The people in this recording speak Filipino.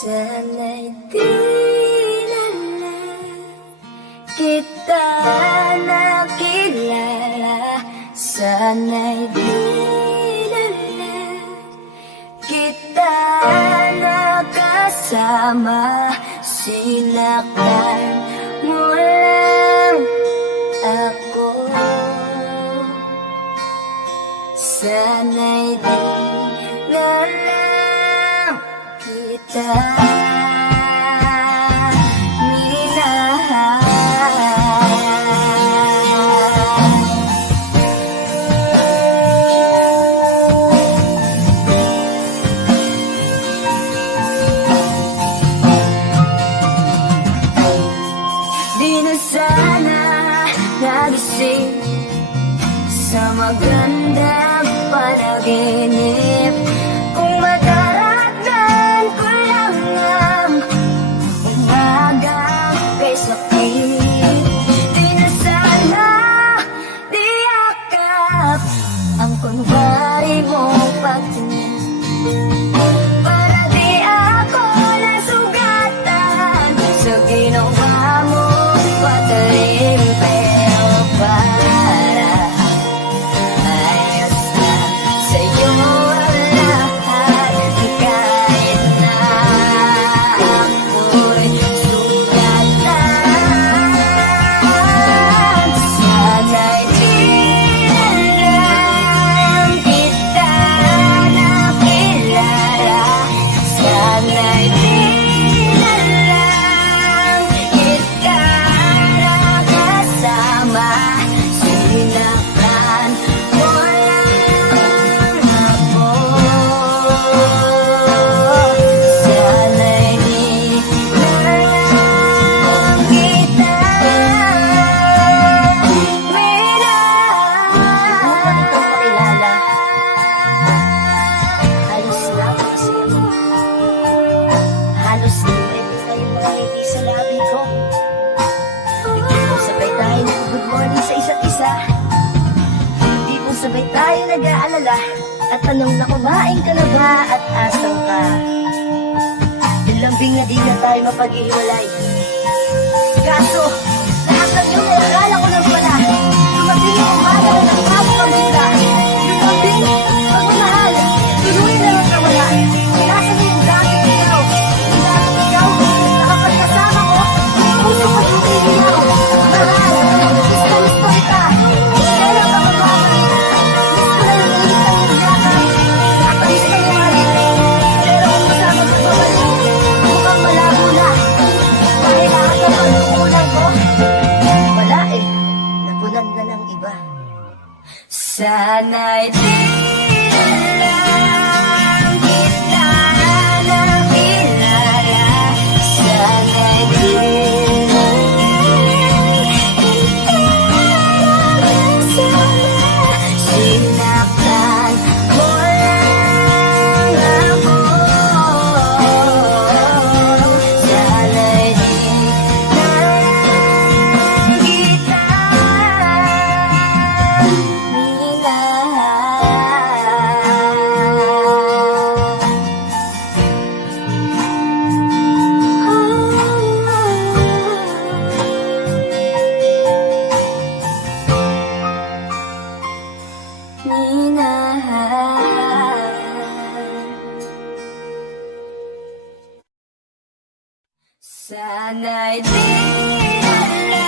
Sana'y di na lang kita nakilala. Sana'y di na lang kita nakasama. Sinaktan mo lang ako. Sana'y di na lang kita minahal. Di na sana nagising sa magandang panaginip. Kung madaragdan ko lang ang umagang kay sakit. Di na sana diyakap ang kunwari mong pagtingin, para di ako nasugatan sa ginawa mong patalim. Pero para ayos na sa'yo ang lahat, kahit na ako'y sugatan. Sana'y di na lang kita nakilala. Sana'y di na lang kita nakasama. Sinaktan mo lang ako. Sana'y di na lang kita minahal. Halos lang kasi ako. Halos libre ko na yung mga ngiti sa labi ko. Hindi po sabay tayo nag-good morning sa isa't isa. Hindi po sabay tayo nag-aalala at tanong na kumain ka na ba at asaw ka. Yung lambing na di na tayo mapag-ihiwalay. Kaso, lahat ng yung akala ko lang pala. Dumating yung umaga na nagpapang ang bigla. Yung lambing, pagmamahal, tuloy na lang nawala. Nasa na yung dating ikaw. Yung dating ikaw, nakapagkasama ko, puso ko yung inilaw. Mahal, gusto kita. Kailan ka magbabalik? Gusto na yung init ng iyong yakap. Nakapalis na yung malit. Pero kung kasama magbabalik, mukhang malabo na. Dahil lahat na pagkukulang ko, wala eh, napunan na ng iba. Sana'y di na lang kita nakilala. Sana'y di na lang kita nakasama. Sinaktan mo lang ako. Sana'y di na lang kita minahal. Sana'y di na lang